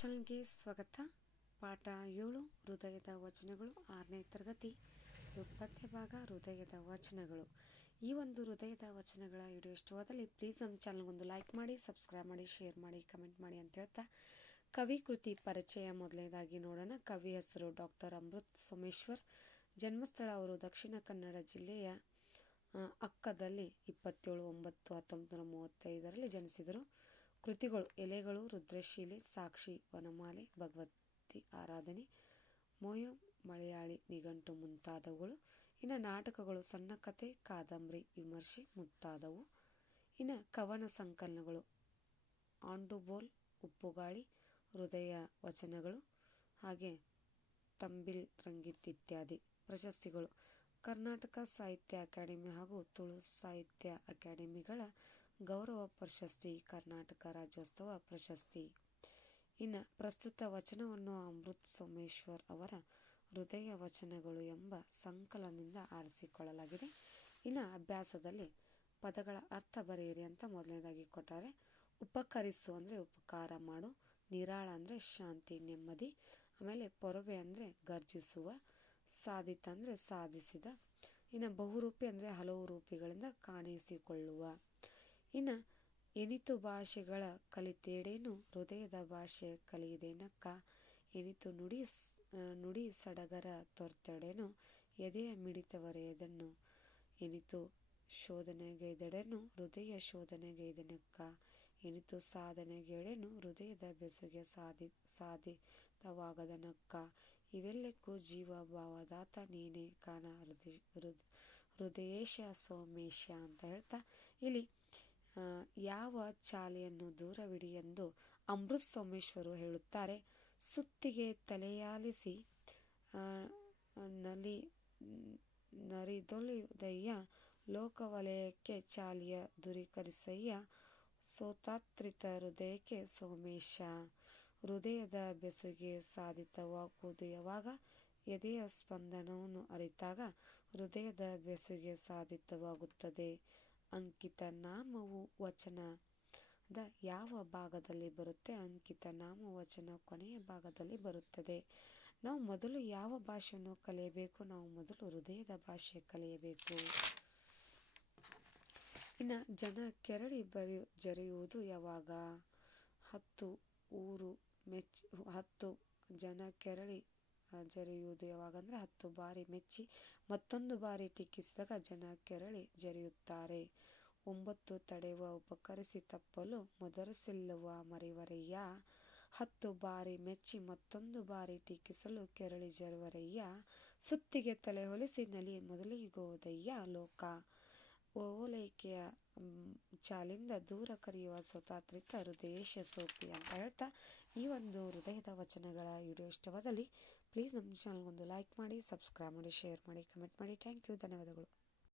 ಚಾನಲ್ಗೆ ಸ್ವಾಗತ. ಪಾಠ ಏಳು, ಹೃದಯದ ವಚನಗಳು. ಆರನೇ ತರಗತಿ. ಪಠ್ಯ ಭಾಗ, ಹೃದಯದ ವಚನಗಳು. ಈ ಒಂದು ಹೃದಯದ ವಚನಗಳ ವಿಡಿಯೋ ಇಷ್ಟವಾದಲ್ಲಿ ಪ್ಲೀಸ್ ನಮ್ಮ ಚಾನಲ್ಗೊಂದು ಲೈಕ್ ಮಾಡಿ ಸಬ್ಸ್ಕ್ರೈಬ್ ಮಾಡಿ ಶೇರ್ ಮಾಡಿ ಕಮೆಂಟ್ ಮಾಡಿ ಅಂತ ಹೇಳ್ತಾ ಕವಿ ಕೃತಿ ಪರಿಚಯ ಮೊದಲನೇದಾಗಿ ನೋಡೋಣ. ಕವಿ ಹೆಸರು ಡಾಕ್ಟರ್ ಅಮೃತ್ ಸೋಮೇಶ್ವರ್. ಜನ್ಮಸ್ಥಳ ಅವರು ದಕ್ಷಿಣ ಕನ್ನಡ ಜಿಲ್ಲೆಯ ಅಕ್ಕದಲ್ಲಿ ಇಪ್ಪತ್ತೇಳು, ಒಂಬತ್ತು, ಹತ್ತೊಂಬತ್ತು ನೂರ ಮೂವತ್ತೈದರಲ್ಲಿ ಜನಿಸಿದರು. ಕೃತಿಗಳು ಎಲೆಗಳು, ರುದ್ರಶೀಲೆ, ಸಾಕ್ಷಿ, ವನಮಾಲೆ, ಭಗವತಿ ಆರಾಧನೆ, ಮೊಯು, ಮಲಯಾಳಿ ನಿಘಂಟು ಮುಂತಾದವುಗಳು. ಇನ್ನು ನಾಟಕಗಳು ಸಣ್ಣ ಕಥೆ ಕಾದಂಬರಿ, ವಿಮರ್ಶೆ ಮುಂತಾದವು. ಇನ್ನು ಕವನ ಸಂಕಲನಗಳು, ಆಂಡುಬೋಲ್, ಉಪ್ಪುಗಾಳಿ, ಹೃದಯ ವಚನಗಳು, ಹಾಗೆ ತಂಬಿಲ್ ರಂಗಿತ್ ಇತ್ಯಾದಿ ಪ್ರಶಸ್ತಿಗಳು. ಕರ್ನಾಟಕ ಸಾಹಿತ್ಯ ಅಕಾಡೆಮಿ ಹಾಗೂ ತುಳು ಸಾಹಿತ್ಯ ಅಕಾಡೆಮಿಗಳ ಗೌರವ ಪ್ರಶಸ್ತಿ, ಕರ್ನಾಟಕ ರಾಜ್ಯೋತ್ಸವ ಪ್ರಶಸ್ತಿ. ಇನ್ನು ಪ್ರಸ್ತುತ ವಚನವನ್ನು ಅಮೃತ್ ಸೋಮೇಶ್ವರ್ ಅವರ ಹೃದಯ ವಚನಗಳು ಎಂಬ ಸಂಕಲನದಿಂದ ಆರಿಸಿಕೊಳ್ಳಲಾಗಿದೆ. ಇನ್ನು ಅಭ್ಯಾಸದಲ್ಲಿ ಪದಗಳ ಅರ್ಥ ಬರೆಯಿರಿ ಅಂತ ಮೊದಲನೇದಾಗಿ ಕೊಟ್ಟಾರೆ. ಉಪಕರಿಸು ಅಂದರೆ ಉಪಕಾರ ಮಾಡು, ನಿರಾಳ ಅಂದರೆ ಶಾಂತಿ, ನೆಮ್ಮದಿ, ಆಮೇಲೆ ಪೊರವೆ ಅಂದರೆ ಗರ್ಜಿಸುವ, ಸಾಧಿತ ಅಂದರೆ ಸಾಧಿಸಿದ, ಇನ್ನು ಬಹುರೂಪಿ ಅಂದರೆ ಹಲವು ರೂಪಿಗಳಿಂದ ಕಾಣಿಸಿಕೊಳ್ಳುವ. ಇನ್ನು ಎನಿತು ಭಾಷೆಗಳ ಕಲಿತೇಡೇನು ಹೃದಯದ ಭಾಷೆ ಕಲಿಯದೇನಕ್ಕ? ಎನಿತು ನುಡಿ ನುಡಿ ಸಡಗರ ತೊರ್ತಡೇನು? ಎದೆಯ ಮಿಡಿತವರೆಯದನ್ನು ಎನಿತು ಶೋಧನೆಗೈದಡೆನು ಹೃದಯ ಶೋಧನೆಗೈದನಕ್ಕ ಎನಿತು ಸಾಧನೆಗೆಡೆನು ಹೃದಯದ ಬೆಸುಗೆ ಸಾಧಿ, ಸಾಧಿತವಾಗದನಕ್ಕ? ಇವೆಲ್ಲಕ್ಕೂ ಜೀವ ಭಾವದಾತ ನೀನೇ ಕಾಣ ಹೃದಯ, ಹೃದ್, ಹೃದಯೇಶ ಸೋಮೇಶ ಅಂತ ಹೇಳ್ತಾ ಇಲ್ಲಿ ಯಾವ ಚಾಲೆಯನ್ನು ದೂರವಿಡಿ ಎಂದು ಅಮೃತ್ ಸೋಮೇಶ್ವರು ಹೇಳುತ್ತಾರೆ. ಸುತ್ತಿಗೆ ತಲೆಯಾಲಿಸಿ ನಲಿ ನರಿದೊಳೆಯುದಯ್ಯ ಲೋಕವಲಯಕ್ಕೆ ಚಾಲಿಯ ದುರೀಕರಿಸಯ್ಯ, ಸೋತಾತ್ರಿತ ಹೃದಯಕ್ಕೆ ಸೋಮೇಶ, ಹೃದಯದ ಬೆಸುಗೆ ಸಾಧಿತವಾಗುವುದು ಯಾವಾಗ ಎದೆಯ ಸ್ಪಂದನವನ್ನು ಅರಿತಾಗ ಹೃದಯದ ಬೆಸುಗೆ ಸಾಧಿತವಾಗುತ್ತದೆ. ಅಂಕಿತ ನಾಮವು ವಚನದ ಯಾವ ಭಾಗದಲ್ಲಿ ಬರುತ್ತೆ ಅಂಕಿತ ನಾಮ ವಚನ ಕೊನೆಯ ಭಾಗದಲ್ಲಿ ಬರುತ್ತದೆ. ನಾವು ಮೊದಲು ಯಾವ ಭಾಷೆಯನ್ನು ಕಲಿಯಬೇಕು? ನಾವು ಮೊದಲು ಹೃದಯದ ಭಾಷೆ ಕಲಿಯಬೇಕು. ಇನ್ನು ಜನ ಕೆರಳಿ ಬರೆಯು ಜರೆಯುವುದು ಯಾವಾಗ? ಹತ್ತು ಊರು ಮೆಚ್ಚು ಹತ್ತು ಜನ ಕೆರಳಿ ಜರೆಯುವುದು ಯಾವಾಗ ಅಂದರೆ ಹತ್ತು ಬಾರಿ ಮೆಚ್ಚಿ ಮತ್ತೊಂದು ಬಾರಿ ಟೀಕಿಸಿದಾಗ ಜನ ಕೆರಳಿ ಜರಿಯುತ್ತಾರೆ. ಒಂಬತ್ತು ತಡೆಯುವ ಉಪಕರಿಸಿ ತಪ್ಪಲು ಮೊದಲಿಸಿಲ್ಲುವ ಮರಿವರಯ್ಯ. ಹತ್ತು ಬಾರಿ ಮೆಚ್ಚಿ ಮತ್ತೊಂದು ಬಾರಿ ಟೀಕಿಸಲು ಕೆರಳಿ ಜರುವರಯ್ಯ. ಸುತ್ತಿಗೆ ತಲೆ ಹೊಲಿಸಿ ನಲಿ ಮೊದಲಿಗೋದಯ್ಯ ಲೋಕ. ಓಲೈಕೆಯ ಚಾಲಿಂದ ದೂರ ಕರೆಯುವ ಸ್ವತಾತ್ರಿಕ ಹೃದಯೇಶ ಸೋಪಿ ಅಂತ ಹೇಳ್ತಾ ಈ ಒಂದು ಹೃದಯದ ವಚನಗಳ ವಿಡಿಯೋ ಇಷ್ಟವಾದಲ್ಲಿ ಪ್ಲೀಸ್ ನಮ್ಮ ಚಾನಲ್ಗೊಂದು ಲೈಕ್ ಮಾಡಿ ಸಬ್ಸ್ಕ್ರೈಬ್ ಮಾಡಿ ಶೇರ್ ಮಾಡಿ ಕಮೆಂಟ್ ಮಾಡಿ. ಥ್ಯಾಂಕ್ ಯು ಧನ್ಯವಾದಗಳು.